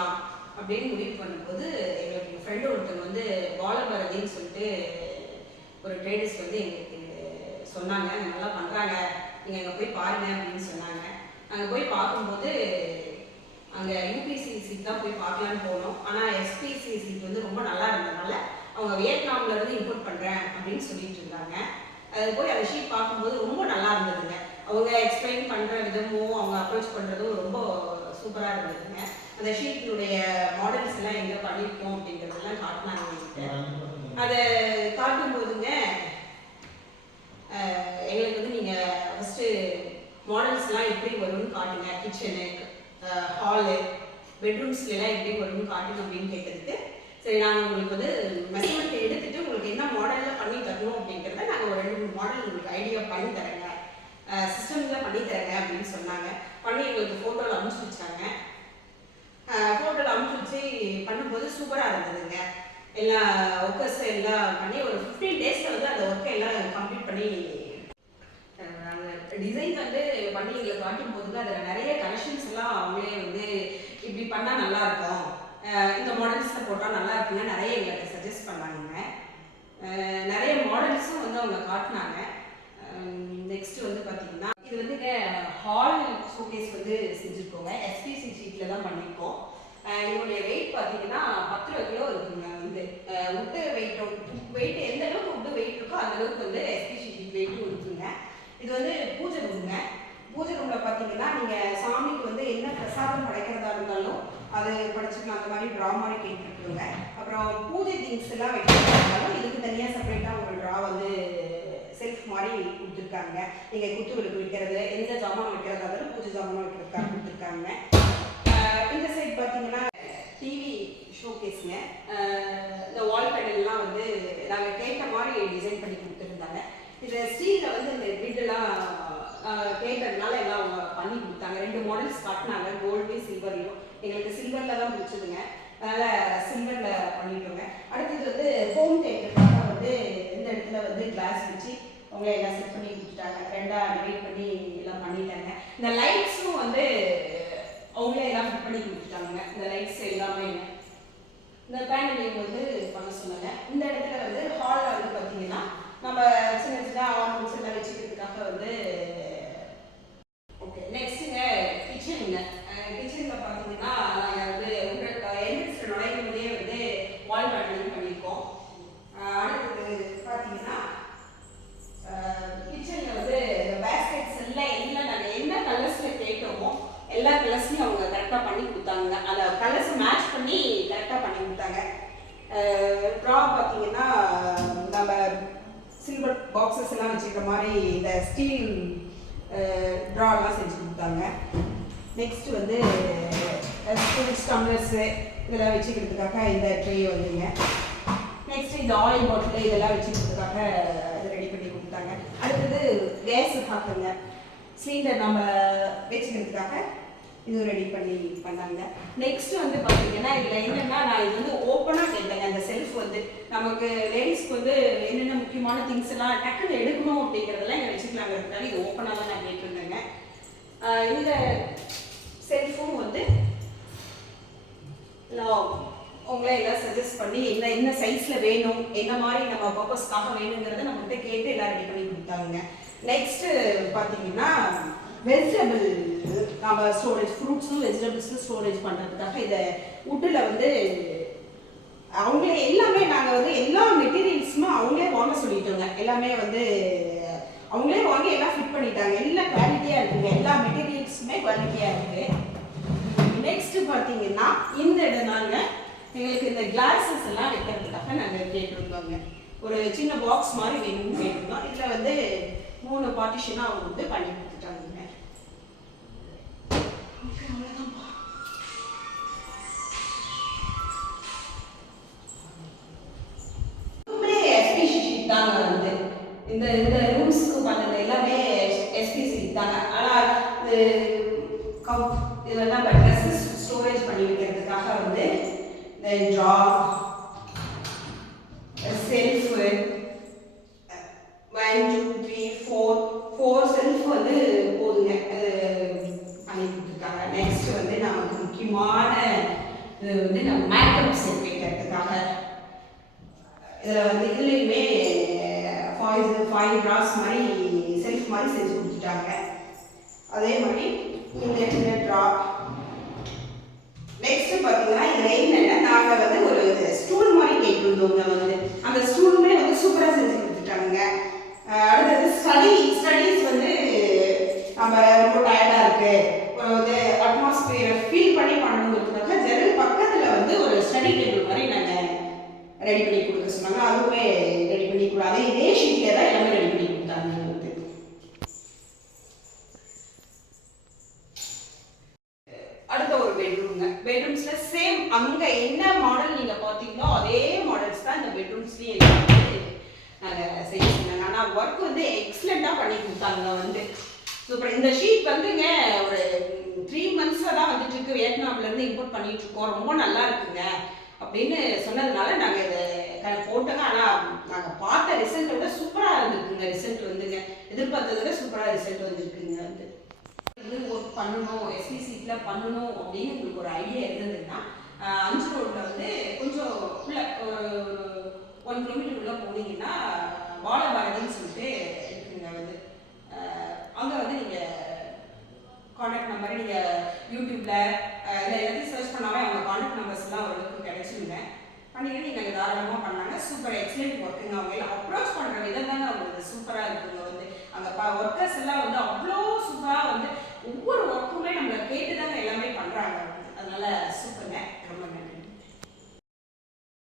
செய்யலாம் அப்படின்னு முடிவு பண்ணும்போது எங்களுக்கு எங்கள் ஃப்ரெண்டு ஒருத்தவங்க வந்து பாலபாரதின்னு சொல்லிட்டு ஒரு ட்ரேடர்ஸ் வந்து எங்களுக்கு சொன்னாங்க. நல்லா பண்ணுறாங்க நீங்கள் அங்கே போய் பாருங்க அப்படின்னு சொன்னாங்க. அங்கே போய் பார்க்கும்போது அங்கே யூபிசி சீட் தான் போய் பார்க்கலான்னு போனோம். ஆனால் எஸ்பிசி சீட் வந்து ரொம்ப நல்லா இருந்ததுனால அவங்க வியட்நாமில் இருந்து இம்போர்ட் பண்ணுறேன் அப்படின்னு சொல்லிட்டு இருந்தாங்க. அது போய் அந்த ஷீட் பார்க்கும்போது ரொம்ப நல்லா இருந்ததுங்க. அவங்க எக்ஸ்பிளைன் பண்ணுற விதமும் அவங்க அப்ரோச் பண்ணுறதும் ரொம்ப சூப்பராக இருந்ததுங்க. அந்த ஷீட்டினுடைய மாடல்ஸ் எல்லாம் எங்கே பண்ணியிருக்கோம் அப்படிங்கிறதெல்லாம் காட்டினாங்க அதை காட்டும்போதுங்க போதுங்க எங்களுக்கு வந்து நீங்கள் ஃபஸ்ட்டு மாடல்ஸ்லாம் எப்படி வரும்னு காட்டுங்க. கிச்சனு ஹாலு பெட்ரூம்ஸ்லாம் எப்படி வரும்னு காட்டுங்க அப்படின்னு கேட்டதுக்கு. சரி நாங்கள் உங்களுக்கு வந்து மெஷர்மெண்ட் எடுத்துட்டு உங்களுக்கு என்ன மாடலில் பண்ணி தரணும் அப்படிங்கிறத நாங்கள் ஒரு ரெண்டு மூணு மாடல் உங்களுக்கு ஐடியா பண்ணி தரேங்க. சிஸ்டமில் பண்ணி தரேங்க அப்படின்னு சொன்னாங்க. பண்ணி எங்களுக்கு ஃபோட்டோ அனுப்பிச்சி வச்சாங்க ஃபோட்டோவில் அனுப்பிச்சி வச்சு பண்ணும்போது சூப்பராக இருந்ததுங்க எல்லா ஒர்க்கர்ஸ் எல்லாம் பண்ணி ஒரு ஃபிஃப்டீன் டேஸில் வந்து அந்த ஒர்க்கை எல்லாம் கம்ப்ளீட் பண்ணி டிசைன் வந்து பண்ணி எங்களுக்கு காட்டும் போது அதில் நிறைய கலெக்ஷன்ஸ் எல்லாம் அவங்களே வந்து இப்படி பண்ணால் நல்லா இருக்கும். இந்த மாடல்ஸில் போட்டால் நல்லா இருக்குன்னு நிறைய எங்களுக்கு சஜஸ்ட் பண்ணாங்க. நிறைய மாடல்ஸும் வந்து அவங்க காட்டினாங்க. நெக்ஸ்ட் வந்து பார்த்தீங்கன்னா இது வந்துங்க ஹால் ஷோகேஸ் வந்து செஞ்சுருக்கோங்க. எஸ்பிசி ஷீட்டில் தான் பண்ணியிருக்கோம் இதனுடைய வெயிட் பார்த்தீங்கன்னா பத்து ரூபா கிலோ இருக்குங்க வந்து உட்டு வெயிட் வெயிட் எந்த அளவுக்கு உட்டு வெயிட் இருக்கோ அந்த அளவுக்கு வந்து எஸ்பிசி வெயிட் வெயிட்டும் இருக்குங்க. இது வந்து பூஜை ரூமுங்க பூஜை ரூமில் பார்த்தீங்கன்னா நீங்கள் சாமிக்கு வந்து என்ன பிரசாதம் படைக்கிறதா இருந்தாலும் அது படைச்சிக்கலாம். அந்த மாதிரி ட்ரா மாதிரி கேட்டுருக்குங்க. அப்புறம் பூஜை திங்ஸ் எல்லாம் வைக்கிறதாலும் இருந்தாலும் இதுக்கு தனியாக செப்பரேட்டாக ஒரு ட்ரா வந்து செல்ஃப் மாதிரி கொடுத்துருக்காங்க. நீங்கள் குத்து விளக்கு வைக்கிறது எந்த ஜாமான் வைக்கிறதா இருந்தாலும் பூஜை ஜாமான் வைக்கிறதுக்காக கொடுத்துருக்காங்க. இந்த சைடு பார்த்தீங்கன்னா டிவி ஷோகேஸுங்க வந்து நாங்கள் கேட்ட மாதிரி டிசைன் பண்ணி கொடுத்துருந்தாங்க. இந்த ஸ்டீலில் வந்து இந்த கிரிட்டெல்லாம் கேட்டதுனால எல்லாம் அவங்க பண்ணி கொடுத்தாங்க. ரெண்டு மாடல்ஸ் காட்டினாங்க. கோல்ட்லேயும் சில்வர்லையும் எங்களுக்கு சில்வரில் தான் பிடிச்சதுங்க. அதனால் சில்வரில் பண்ணிட்டோங்க. அடுத்தது வந்து ஹோம் தேட்டருக்காக வந்து இந்த இடத்துல வந்து கிளாஸ் வச்சு அவங்களே எல்லாம் செட் பண்ணி கொடுத்துட்டாங்க. ரெண்டாக டிவைட் பண்ணி எல்லாம் பண்ணிட்டாங்க. இந்த லைட்ஸும் வந்து அவங்களே எல்லாம் ஃபிட் பண்ணி கொடுத்துட்டாங்க இந்த லைட்ஸ் எல்லாமே. இந்த பேனலிங் வந்து பண்ண சொன்னாங்க. இந்த இடத்துல வந்து ஹாலில் வந்து பார்த்தீங்கன்னா நம்ம சின்ன சின்ன ஆர்னமெண்ட்ஸ் எல்லாம் வச்சுக்கிறதுக்காக வந்து ஓகே நெக்ஸ்ட்டுங்க கிச்சனுங்க கிச்சனில் பார்த்தீங்கன்னா நாங்கள் வந்து உங்களுக்கு என்ட்ரன்ஸ் நுழையும் போதே வந்து வால் பேட்டர்னிங் பண்ணியிருக்கோம். அடுத்தது பார்த்தீங்கன்னா கிச்சனில் வந்து பேஸ்கெட்ஸ் எல்லாம் எல்லாம் நாங்கள் என்ன கலர்ஸில் கேட்டோமோ எல்லா கலர்ஸையும் அவங்க கரெக்டாக பண்ணி கொடுத்தாங்க. அந்த கலர்ஸை மேட்ச் பண்ணி ட்ரா பார்த்தீங்கன்னா நம்ம சில்வர் பாக்ஸஸ் எல்லாம் வச்சுக்கிற மாதிரி இந்த ஸ்டீல் ட்ராலாம் செஞ்சு கொடுத்தாங்க. நெக்ஸ்ட் வந்து ஸ்பூன்ஸ் டம்ளர்ஸு இதெல்லாம் வச்சுக்கிறதுக்காக இந்த ட்ரே வந்துங்க. நெக்ஸ்ட் இந்த ஆயில் பாட்டில் இதெல்லாம் வச்சுக்கிறதுக்காக இது ரெடி பண்ணி கொடுத்தாங்க. அடுத்தது கேஸ் பார்த்துங்க சிலிண்டர் நம்ம வச்சுக்கிறதுக்காக இது ரெடி பண்ணி பண்ணாங்க. நெக்ஸ்ட் வந்து பார்த்தீங்கன்னா இதில் என்னென்னா நான் இது வந்து ஓப்பனாக கேட்டேங்க. அந்த செல்ஃப் வந்து நமக்கு லேடிஸ்க்கு வந்து என்னென்ன முக்கியமான திங்ஸ் எல்லாம் டக்குன்னு எடுக்கணும் அப்படிங்கிறதெல்லாம் இங்கே வச்சுக்கலாங்கிறதுனால இது ஓப்பனாக தான் நான் கேட்டிருந்தேங்க. இந்த செல்ஃபும் வந்து எல்லாம் உங்களே எல்லாம் சஜஸ்ட் பண்ணி என்ன என்ன சைஸில் வேணும் என்ன மாதிரி நம்ம பர்பஸ்க்காக வேணுங்கிறத நம்மகிட்ட கேட்டு எல்லாம் ரெடி பண்ணி கொடுத்தாங்க நெக்ஸ்ட்டு பார்த்தீங்கன்னா வெஜிடபிள் நம்ம ஸ்டோரேஜ் ஃப்ரூட்ஸும் வெஜிடபிள்ஸும் ஸ்டோரேஜ் பண்ணுறதுக்காக இதை உட்டில் வந்து அவங்களே எல்லாமே நாங்கள் வந்து எல்லா மெட்டீரியல்ஸுமே அவங்களே வாங்க சொல்லிட்டோங்க. எல்லாமே வந்து அவங்களே வாங்கி எல்லாம் ஃபிட் பண்ணிட்டாங்க. எல்லாம் குவாலிட்டியாக இருக்குங்க. எல்லா மெட்டீரியல்ஸுமே குவாலிட்டியாக இருக்குது நெக்ஸ்ட் பார்த்தீங்கன்னா இந்த இடம் நாங்கள் எங்களுக்கு இந்த கிளாஸஸ் எல்லாம் வைக்கிறதுக்காக நாங்கள் கேட்டிருந்தோங்க. ஒரு சின்ன பாக்ஸ் மாதிரி வேணும்னு கேட்டிருந்தோம். இதில் வந்து மூணு பார்ட்டிஷனாக அவங்க வந்து பண்ணி கொடுத்துட்டாங்க ஓகே அவ்வளோதான்ப்பா எஸ்பிசி ஷீட் தாங்க வந்து இந்த இந்த ரூம்ஸ்க்கு பண்ணது எல்லாமே எஸ்பிசி தாங்க. ஆனால் இது கப் இதெல்லாம் ட்ரெஸ்ஸஸ் ஸ்டோரேஜ் பண்ணி வைக்கிறதுக்காக வந்து இந்த ட்ரா முக்கியமான இது வந்து நம்ம மேக்கப் செட் வைக்கிறதுக்காக இதில் வந்து இதுலேயுமே ஃபாய்ஸ் ஃபைவ் ட்ராஸ் மாதிரி செல்ஃப் மாதிரி செஞ்சு கொடுத்துட்டாங்க. அதே மாதிரி இந்த சின்ன ட்ரா நெக்ஸ்ட் பார்த்தீங்கன்னா இதில் என்னென்னா நாங்கள் வந்து ஒரு ஸ்டூல் மாதிரி கேட்டிருந்தோங்க வந்து. அந்த ஸ்டூலுமே வந்து சூப்பராக செஞ்சு கொடுத்துட்டாங்க. அடுத்தது ஸ்டடி ஸ்டடீஸ் வந்து நம்ம ரொம்ப டயர்டாக இருக்குது வந்து அட்மாஸ்பியரை ஃபீல் பண்ணி பண்ணணுங்கிறதுக்காக ஜன்னல் பக்கத்தில் வந்து ஒரு ஸ்டடி டேபிள் மாதிரி நாங்கள் ரெடி பண்ணி கொடுக்க சொன்னாங்க. அதுவுமே ரெடி பண்ணி கூடாது இதே ஷீட்டில் தான் எல்லாமே ரெடி பண்ணி கொடுத்தாங்க வந்து அடுத்த ஒரு பெட்ரூம்ங்க பெட்ரூம்ஸ்ல சேம் அங்க என்ன மாடல் நீங்க பாத்தீங்களோ அதே மாடல்ஸ் தான் இந்த பெட்ரூம்ஸ்லயும் எல்லாம் நாங்க செய்ய சொன்னாங்க. ஆனா ஒர்க் வந்து எக்ஸலண்டா பண்ணி கொடுத்தாங்க வந்து. சூப்பர் இந்த ஷீட் வந்துங்க ஒரு த்ரீ மந்த்ஸாக தான் வந்துட்டு இருக்கு. வியட்நாம்ல இருந்து இம்போர்ட் பண்ணிட்டு இருக்கோம். ரொம்ப நல்லா இருக்குங்க. அப்படின்னு சொன்னதுனால நாங்கள் இதை போட்டோங்க. ஆனால் நாங்கள் பார்த்த ரிசல்ட் விட சூப்பராக இருந்திருக்குங்க. ரிசல்ட் வந்துங்க. எதிர்பார்த்ததை விட சூப்பராக ரிசல்ட் வந்துருக்குங்க. வந்து வந்து ஒர்க் பண்ணணும். எஸ்சி சீட்டில் பண்ணணும் அப்படின்னு உங்களுக்கு ஒரு ஐடியா இருந்ததுன்னா அஞ்சு ரோட்டில் வந்து கொஞ்சம் உள்ள ஒரு ஒன் கிலோமீட்டர் உள்ள போனீங்கன்னா தாராளமாக பண்ணாங்க. சூப்பர் எக்ஸலென்ட் ஒர்க்குங்க அவங்க எல்லாம் அப்ரோச் பண்ணுற விதம் தாங்க அவங்களுக்கு சூப்பராக இருக்குங்க. வந்து அங்கே பா ஒர்க்கர்ஸ் எல்லாம் வந்து அவ்வளோ சூப்பராக வந்து ஒவ்வொரு ஒர்க்குமே நம்மளை கேட்டு தாங்க எல்லாமே பண்ணுறாங்க அதனால சூப்பருங்க ரொம்ப நன்றி